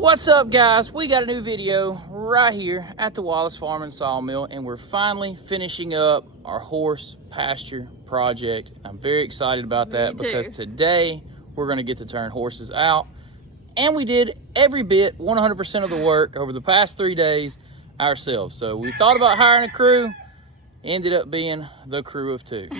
What's up, guys? We got a new video right here at the Wallace Farm and Sawmill, and we're finally finishing up our horse pasture project. I'm very excited about that because today we're going to get to turn horses out, and we did every bit 100% of the work over the past 3 days ourselves. So we thought about hiring a crew, ended up being the crew of 2.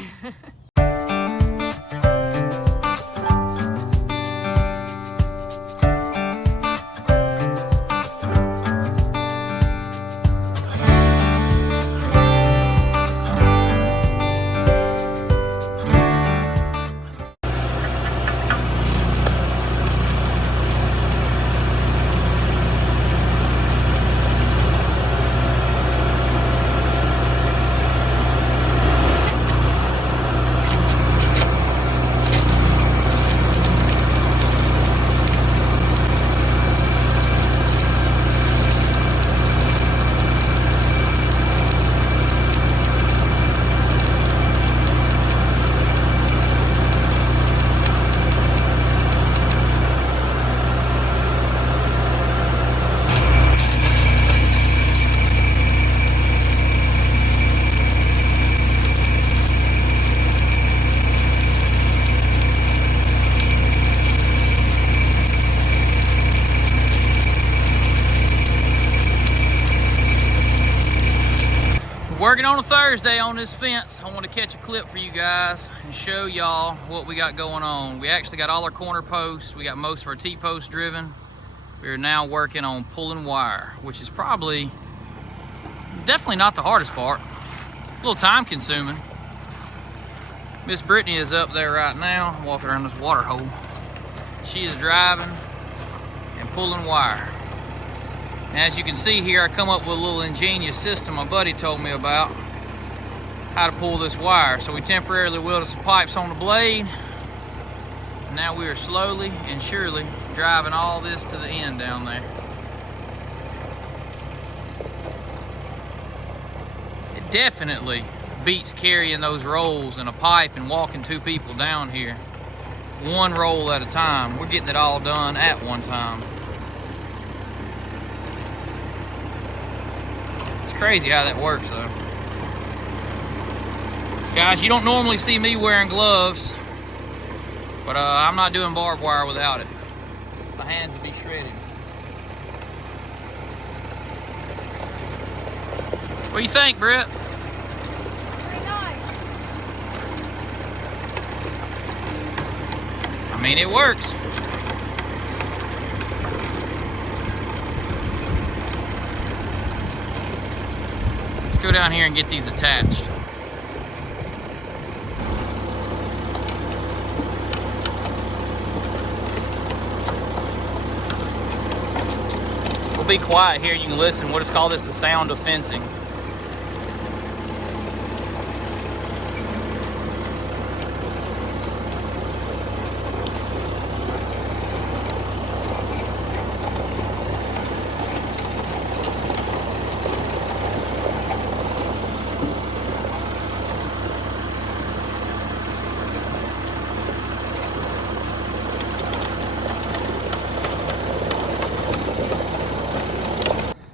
Working on a Thursday on this fence. I want to catch a clip for you guys and show y'all what we got going on. We actually got all our corner posts. We got most of our T-posts driven. We are now working on pulling wire, which is definitely not the hardest part. A little time consuming. Miss Brittany is up there right now. I'm walking around this water hole. She is driving and pulling wire. As you can see here, I come up with a little ingenious system my buddy told me about how to pull this wire. So we temporarily welded some pipes on the blade. And now we are slowly and surely driving all this to the end down there. It definitely beats carrying those rolls in a pipe and walking 2 people down here. 1 roll at a time. We're getting it all done at one time. Crazy how that works though. Guys, you don't normally see me wearing gloves, but I'm not doing barbed wire without it. My hands will be shredded. What do you think, Britt? Pretty nice. I mean, it works. Go down here and get these attached. We'll be quiet here, you can listen. We'll just call this the sound of fencing.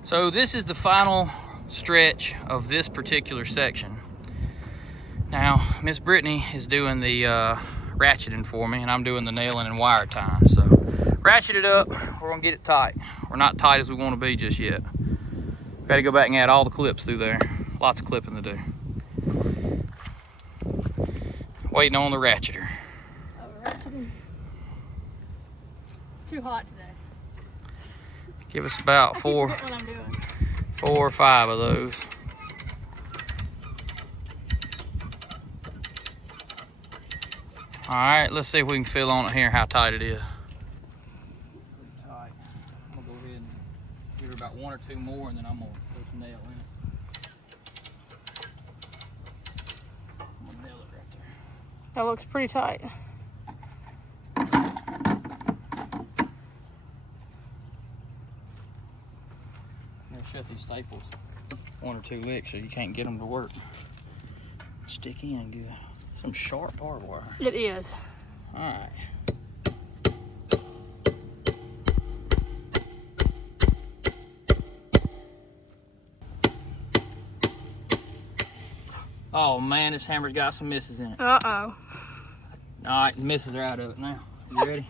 So this is the final stretch of this particular section. Now, Miss Brittany is doing the ratcheting for me, and I'm doing the nailing and wire tying. So ratchet it up, we're gonna get it tight. We're not tight as we wanna be just yet. Gotta go back and add all the clips through there. Lots of clipping to do. Waiting on the ratcheter. It's too hot today. Give us about 4 or 5 of those. All right, let's see if we can feel on it here how tight it is. Pretty tight. I'm gonna go ahead and give her about 1 or 2 more, and then I'm gonna put some nail in it. I'm gonna nail it right there. That looks pretty tight. Shut these staples 1 or 2 licks so you can't get them to work. Stick in good. Some sharp barbed wire. It is. All right. Oh man, this hammer's got some misses in it. Uh-oh. All right, the misses are out of it now. You ready?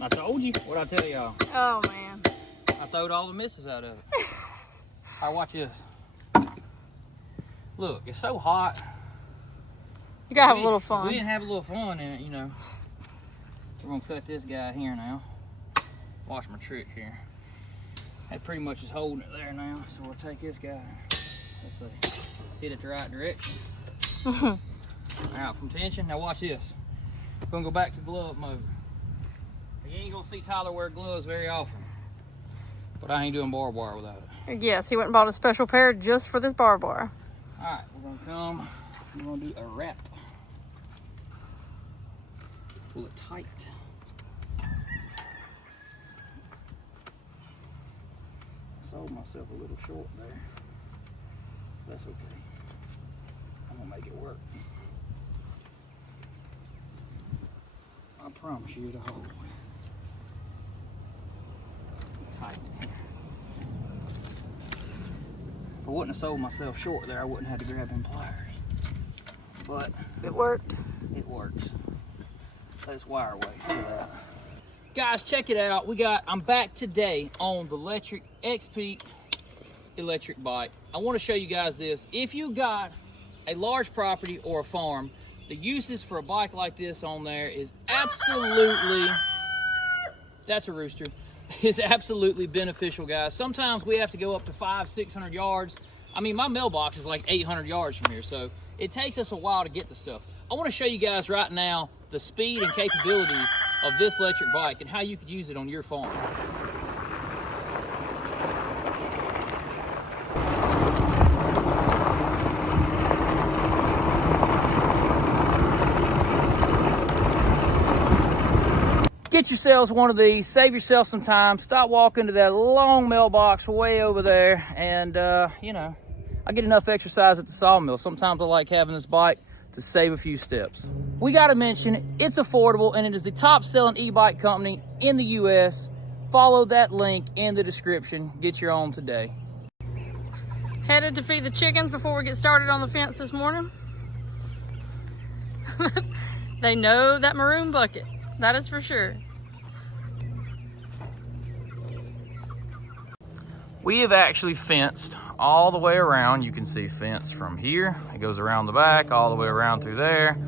I told you. What'd I tell y'all? Oh man. I throwed all the misses out of it. All right, watch this. Look, it's so hot. You gotta have a little fun. We didn't have a little fun in it, you know. We're gonna cut this guy here now. Watch my trick here. That pretty much is holding it there now. So we'll take this guy. Let's see. Hit it the right direction. Out from tension. Now watch this. We're gonna go back to glove mode. You ain't gonna see Tyler wear gloves very often. But I ain't doing barbed wire without it. Yes, he went and bought a special pair just for this barbed wire. Alright, we're gonna do a wrap. Pull it tight. Sold myself a little short there. That's okay. I'm gonna make it work. I promise you it'll hold. Tighten it here. If I wouldn't have sold myself short there, I wouldn't have to grab them pliers. But it worked. It works. Let's wire away. Look at that. Guys, check it out. I'm back today on the electric XP electric bike. I want to show you guys this. If you got a large property or a farm, the uses for a bike like this on there is absolutely, that's a rooster, is absolutely beneficial, guys. Sometimes we have to go up to 500-600 yards. I mean, my mailbox is like 800 yards from here, so it takes us a while to get the stuff. I want to show you guys right now the speed and capabilities of this electric bike and how you could use it on your farm. Get yourselves one of these, save yourself some time, stop walking to that long mailbox way over there, and you know, I get enough exercise at the Sawmill. Sometimes I like having this bike to save a few steps. We gotta mention, it's affordable and it is the top selling e-bike company in the US. Follow that link in the description. Get your own today. Headed to feed the chickens before we get started on the fence this morning. They know that maroon bucket, that is for sure. We have actually fenced all the way around. You can see fence from here. It goes around the back, all the way around through there,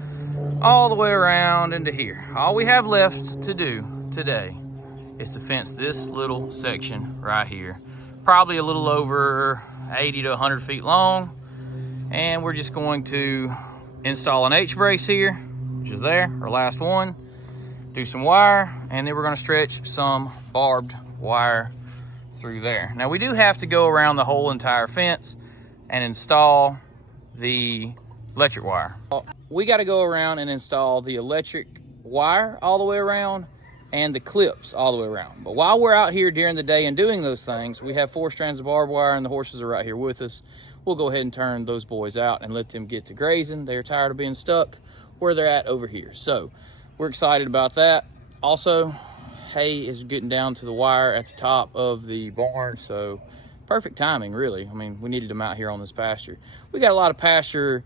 all the way around into here. All we have left to do today is to fence this little section right here. Probably a little over 80 to 100 feet long. And we're just going to install an H-brace here, which is there, our last one. Do some wire, and then we're gonna stretch some barbed wire through there. Now we do have to go around the whole entire fence and install the electric wire. We got to go around and install the electric wire all the way around and the clips all the way around. But while we're out here during the day and doing those things, we have 4 strands of barbed wire and the horses are right here with us. We'll go ahead and turn those boys out and let them get to grazing. They're tired of being stuck where they're at over here. So we're excited about that. Also, hay is getting down to the wire at the top of the barn, so perfect timing, really. I mean, we needed them out here on this pasture. We got a lot of pasture,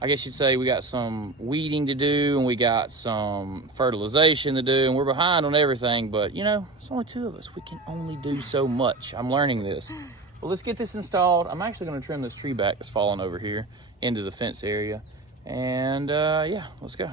I guess you'd say. We got some weeding to do, and we got some fertilization to do, and we're behind on everything, but you know, it's only 2 of us. We can only do so much. I'm learning this. Well, let's get this installed. I'm actually going to trim this tree back that's falling over here into the fence area, and yeah, let's go.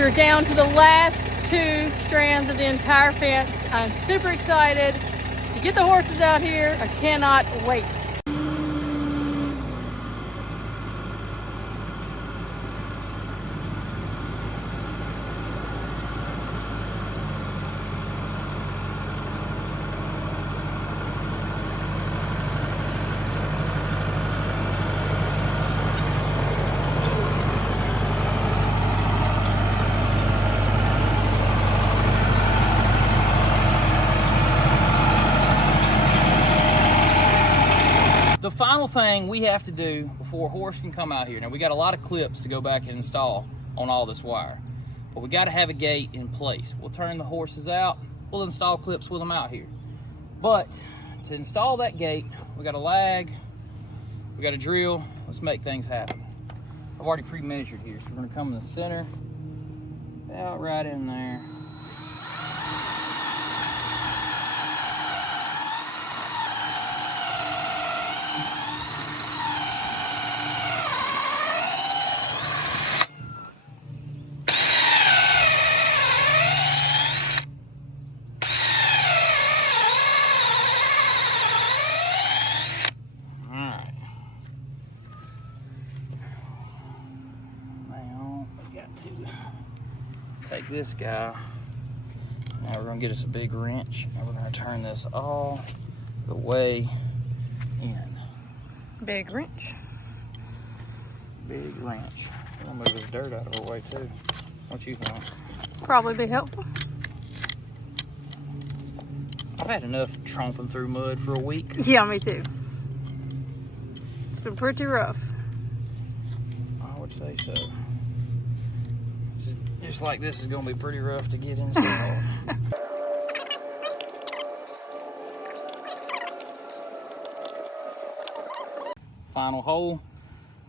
We're down to the last 2 strands of the entire fence. I'm super excited to get the horses out here. I cannot wait. The final thing we have to do before a horse can come out here, now we got a lot of clips to go back and install on all this wire, but we got to have a gate in place. We'll turn the horses out, we'll install clips with them out here. But to install that gate, we got a lag, we got a drill. Let's make things happen. I've already pre-measured here, so we're gonna come in the center, about right in there. Take this guy, now we're gonna get us a big wrench and we're gonna turn this all the way in. Big wrench. Big wrench. I'm gonna move this dirt out of our way too. What you think? Probably be helpful. I've had enough tromping through mud for a week. Yeah, me too. It's been pretty rough. I would say so. Just like this is gonna be pretty rough to get installed. Final hole,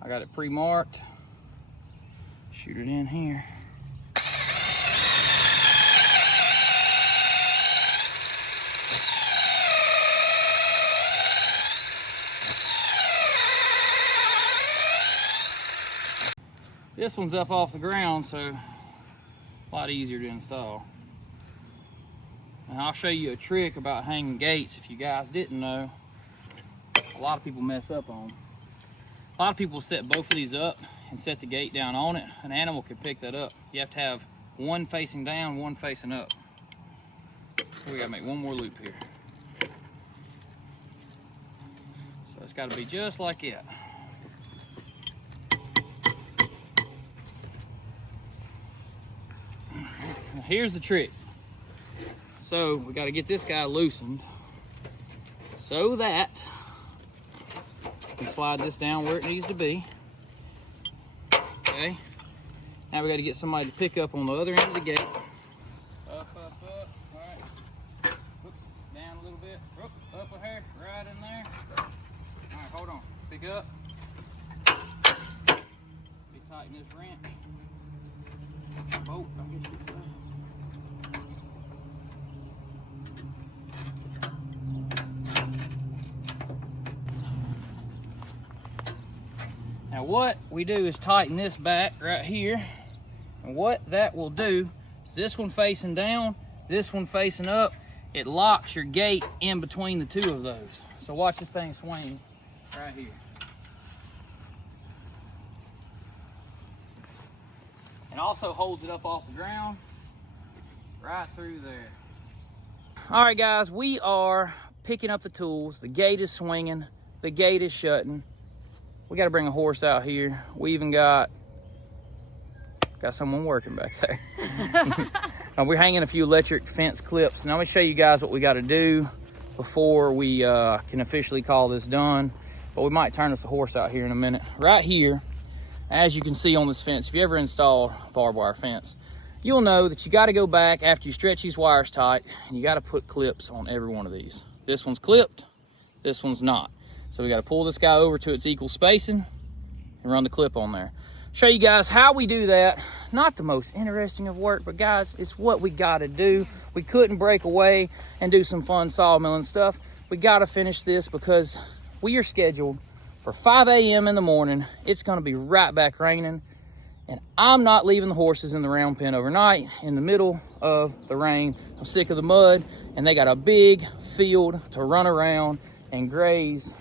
I got it pre-marked. Shoot it in here. This one's up off the ground, so a lot easier to install. And I'll show you a trick about hanging gates if you guys didn't know. A lot of people mess up on. A lot of people set both of these up and set the gate down on it. An animal can pick that up. You have to have one facing down, one facing up. We gotta make one more loop here. So it's gotta be just like that. Now here's the trick. So we got to get this guy loosened so that we can slide this down where it needs to be. Okay. Now we got to get somebody to pick up on the other end of the gate. Up, up, up. All right. Whoops. Down a little bit. Whoops. Up a hair. Right in there. All right. Hold on. Pick up. Be tighten this wrench. Oh, I'll get you this way. Now what we do is tighten this back right here, and what that will do is this one facing down, this one facing up, it locks your gate in between the two of those. So watch this thing swing right here. And also holds it up off the ground right through there. All right guys, we are picking up the tools. The gate is swinging, the gate is shutting. We got to bring a horse out here. We even got someone working back there. We're hanging a few electric fence clips. Now I'm gonna show you guys what we got to do before we can officially call this done. But we might turn us the horse out here in a minute. Right here, as you can see on this fence, if you ever install barbed wire fence, you'll know that you got to go back after you stretch these wires tight, and you got to put clips on every one of these. This one's clipped, this one's not. So we got to pull this guy over to its equal spacing and run the clip on there. Show you guys how we do that. Not the most interesting of work, but guys, it's what we got to do. We couldn't break away and do some fun sawmilling stuff. We got to finish this because we are scheduled for 5 a.m. in the morning. It's going to be right back raining, And I'm not leaving the horses in the round pen overnight in the middle of the rain. I'm sick of the mud, and they got a big field to run around and graze.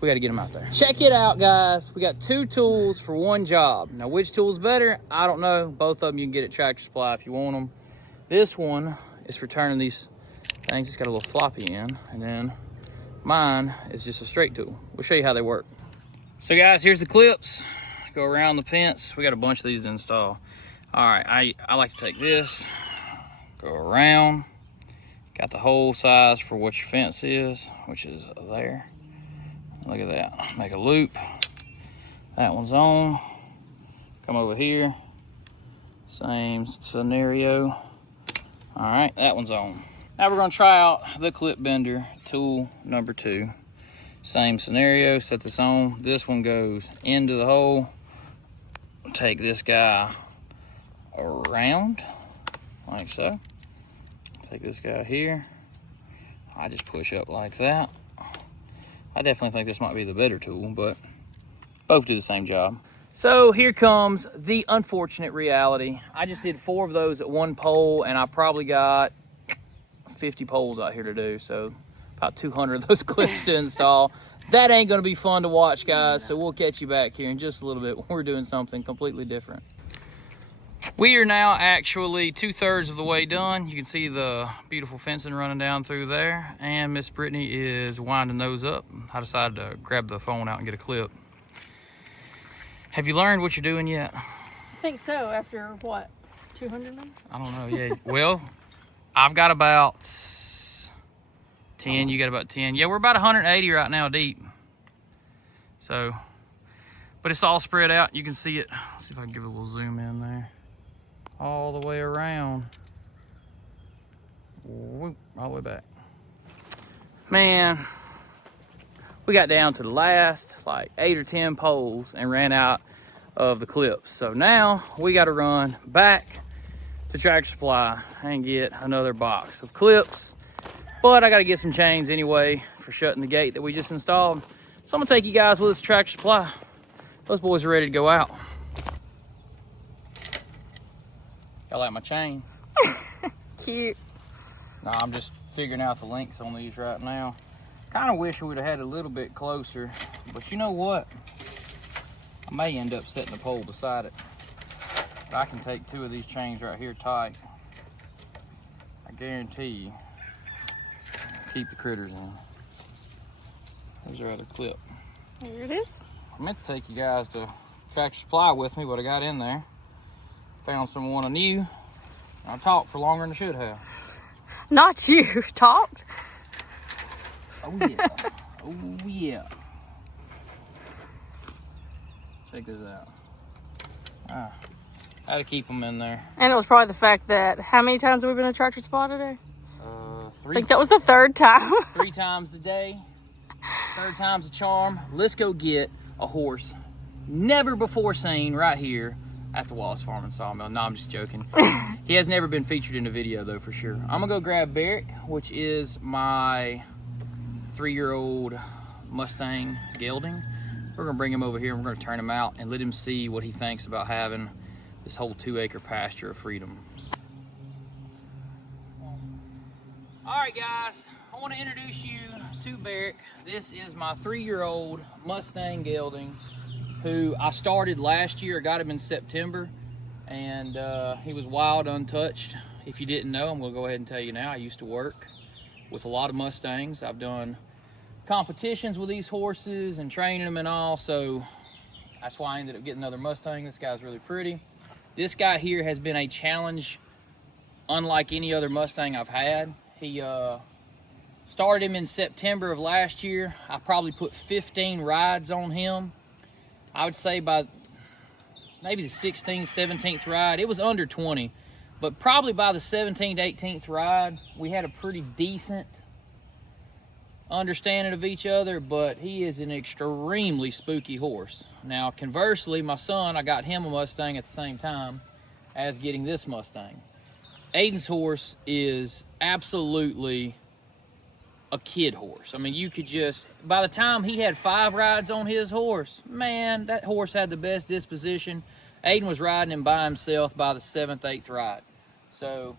We got to get them out there. Check it out, guys. We got 2 tools for 1 job. Now, which tool's better? I don't know. Both of them you can get at Tractor Supply if you want them. This one is for turning these things. It's got a little floppy end, and then mine is just a straight tool. We'll show you how they work. So, guys, here's the clips. Go around the fence. We got a bunch of these to install. All right, I like to take this, go around. Got the hole size for what your fence is, which is there. Look at that. Make a loop. That one's on. Come over here. Same scenario. All right, that one's on. Now we're gonna try out the clip bender tool number 2. Same scenario, set this on. This one goes into the hole. Take this guy around, like so. Take this guy here. I just push up like that. I definitely think this might be the better tool, but both do the same job. So here comes the unfortunate reality. I just did 4 of those at 1 pole, and I probably got 50 poles out here to do, so about 200 of those clips to install. That ain't gonna be fun to watch, guys, so we'll catch you back here in just a little bit when we're doing something completely different. We are now actually 2/3 of the way done. You can see the beautiful fencing running down through there, and Miss Brittany is winding those up. I decided to grab the phone out and get a clip. Have you learned what you're doing yet? I think so, after what, 200 maybe? I don't know, yeah. Well, I've got about 10, you got about 10. Yeah, we're about 180 right now deep. So, but it's all spread out. You can see it. Let's see if I can give it a little zoom in there. All the way around. Whoop, all the way back. Man, we got down to the last like 8 or 10 poles and ran out of the clips. So now we got to run back to Tractor Supply and get another box of clips. But I got to get some chains anyway for shutting the gate that we just installed. So I'm going to take you guys with us to Tractor Supply. Those boys are ready to go out. Y'all like my chain? Cute. No, I'm just figuring out the lengths on these right now. Kind of wish we would have had a little bit closer, but you know what? I may end up setting the pole beside it. But I can take 2 of these chains right here tight. I guarantee you, keep the critters in. There's our other clip. Here it is. I meant to take you guys to Tractor Supply with me, but I got in there. Found someone I knew. I talked for longer than I should have. Not you, talked. Oh yeah, oh yeah. Check this out. I had to keep them in there. And it was probably the fact that, how many times have we been to Tractor Supply today? 3. I think that was the 3rd time. 3 times today. 3rd time's a charm. Let's go get a horse never before seen right here at the Wallace Farm and Sawmill. No, I'm just joking. He has never been featured in a video though, for sure. I'm gonna go grab Barrick, which is my 3-year-old Mustang gelding. We're gonna bring him over here and we're gonna turn him out and let him see what he thinks about having this whole 2-acre pasture of freedom. All right, guys, I want to introduce you to Barrick. This is my 3-year-old Mustang gelding who I started last year. I got him in September, and he was wild, untouched. If you didn't know, I'm going to go ahead and tell you now. I used to work with a lot of Mustangs. I've done competitions with these horses and training them and all, so that's why I ended up getting another Mustang. This guy's really pretty. This guy here has been a challenge unlike any other Mustang I've had. He started him in September of last year. I probably put 15 rides on him. I would say by maybe the 16th, 17th ride, it was under 20, but probably by the 17th, 18th ride, we had a pretty decent understanding of each other, but he is an extremely spooky horse. Now, conversely, my son, I got him a Mustang at the same time as getting this Mustang. Aiden's horse is absolutely a kid horse. I mean, you could just, by the time he had 5 rides on his horse, man, that horse had the best disposition Aiden was riding him by himself by the 7th, 8th ride. So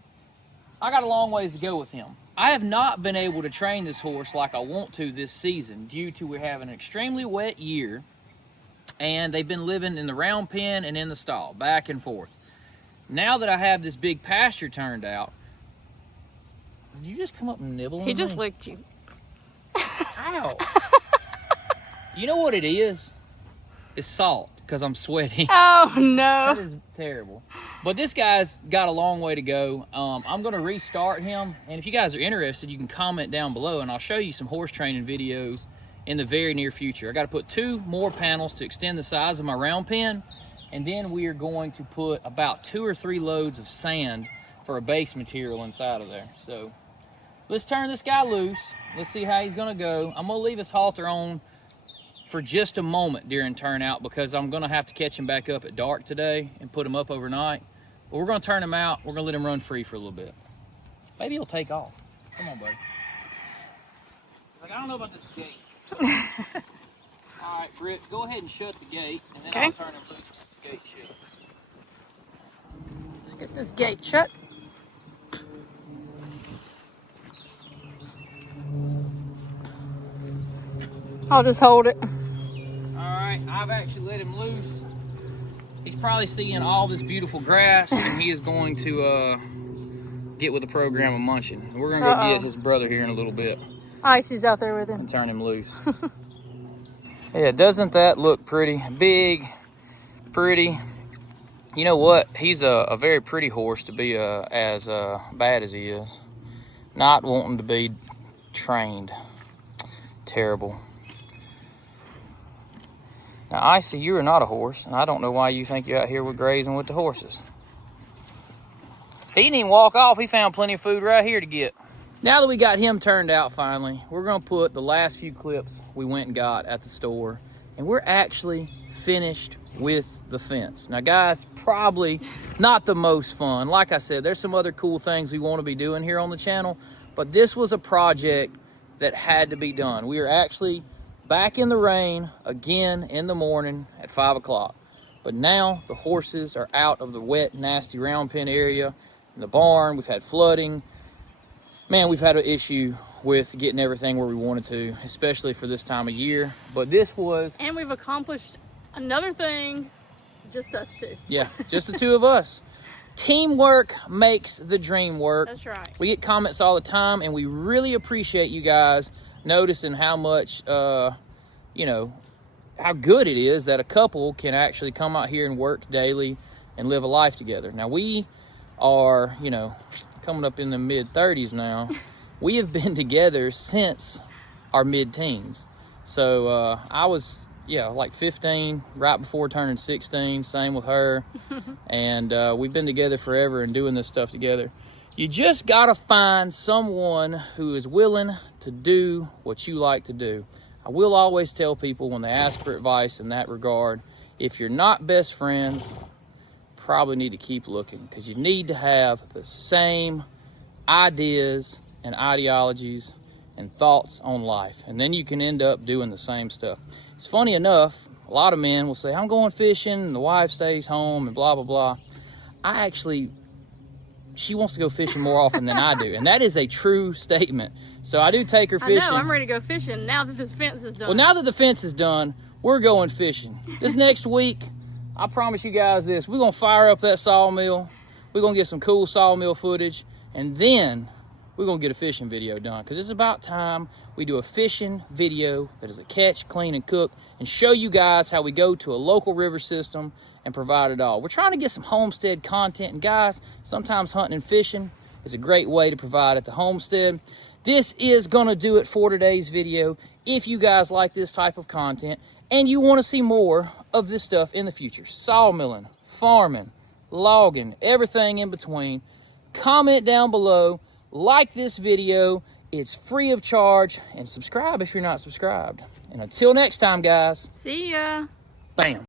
I got a long ways to go with him. I have not been able to train this horse like I want to this season due to we having an extremely wet year, and they've been living in the round pen and in the stall, back and forth. Now that I have this big pasture turned out, did you just come up and nibble on me? He just licked you. Ow. You know what it is? It's salt, because I'm sweating. Oh, no. That is terrible. But this guy's got a long way to go. I'm going to restart him. And if you guys are interested, you can comment down below, and I'll show you some horse training videos in the very near future. I got to put 2 more panels to extend the size of my round pen. And then we are going to put about 2 or 3 loads of sand for a base material inside of there. So let's turn this guy loose. Let's see how he's going to go. I'm going to leave his halter on for just a moment during turnout because I'm going to have to catch him back up at dark today and put him up overnight. But we're going to turn him out. We're going to let him run free for a little bit. Maybe he'll take off. Come on, buddy. Like, I don't know about this gate. All right, Britt, go ahead and shut the gate, and then Okay. I'll turn him loose once the gate's shut. Let's get this gate shut. I'll just hold it. All right, I've actually let him loose. He's probably seeing all this beautiful grass, and he is going to get with the program of munching. We're going to go get his brother here in a little bit Icy's out there with him. and turn him loose. Yeah, doesn't that look pretty? Big, pretty. You know what? He's a very pretty horse to be as bad as he is. Not wanting to be trained. Terrible. Now, Icy, you are not a horse, and I don't know why you think you're out here with grazing with the horses. He didn't even walk off. He found plenty of food right here to get. Now that we got him turned out finally, we're going to put the last few clips we went and got at the store, and we're actually finished with the fence. Now, guys, probably not the most fun. Like I said, there's some other cool things we want to be doing here on the channel, but this was a project that had to be done. We are actually back in the rain again in the morning at 5 o'clock. But now the horses are out of the wet, nasty round pen area in the barn. We've had flooding. Man, we've had an issue with getting everything where we wanted to, especially for this time of year. But this was... And we've accomplished another thing, just us two. Yeah, just the 2 of us. Teamwork makes the dream work. That's right. We get comments all the time, and we really appreciate you guys noticing how much, you know, how good it is that a couple can actually come out here and work daily and live a life together. Now, we are, you know, coming up in the mid-30s now. We have been together since our mid-teens. So I was, yeah, like 15, right before turning 16, same with her. And we've been together forever and doing this stuff together. You just gotta find someone who is willing to do what you like to do. I will always tell people when they ask for advice in that regard, if you're not best friends, probably need to keep looking, because you need to have the same ideas and ideologies and thoughts on life, and then you can end up doing the same stuff. It's funny enough, a lot of men will say, I'm going fishing, and the wife stays home, and blah, blah, blah. She wants to go fishing more often than I do, and that is a true statement. So I do take her fishing. I know, I'm ready to go fishing now that this fence is done. Well, now that the fence is done, we're going fishing. This next week, I promise you guys this, we're going to fire up that sawmill. We're going to get some cool sawmill footage, and then we're going to get a fishing video done, because it's about time we do a fishing video that is a catch, clean, and cook, and show you guys how we go to a local river system and provide it all. We're trying to get some homestead content, and guys, sometimes hunting and fishing is a great way to provide at the homestead. This is going to do it for today's video. If you guys like this type of content and you want to see more of this stuff in the future, sawmilling, farming, logging, everything in between, comment down below, like this video. It's free of charge, and subscribe if you're not subscribed. And until next time, guys. See ya. Bam.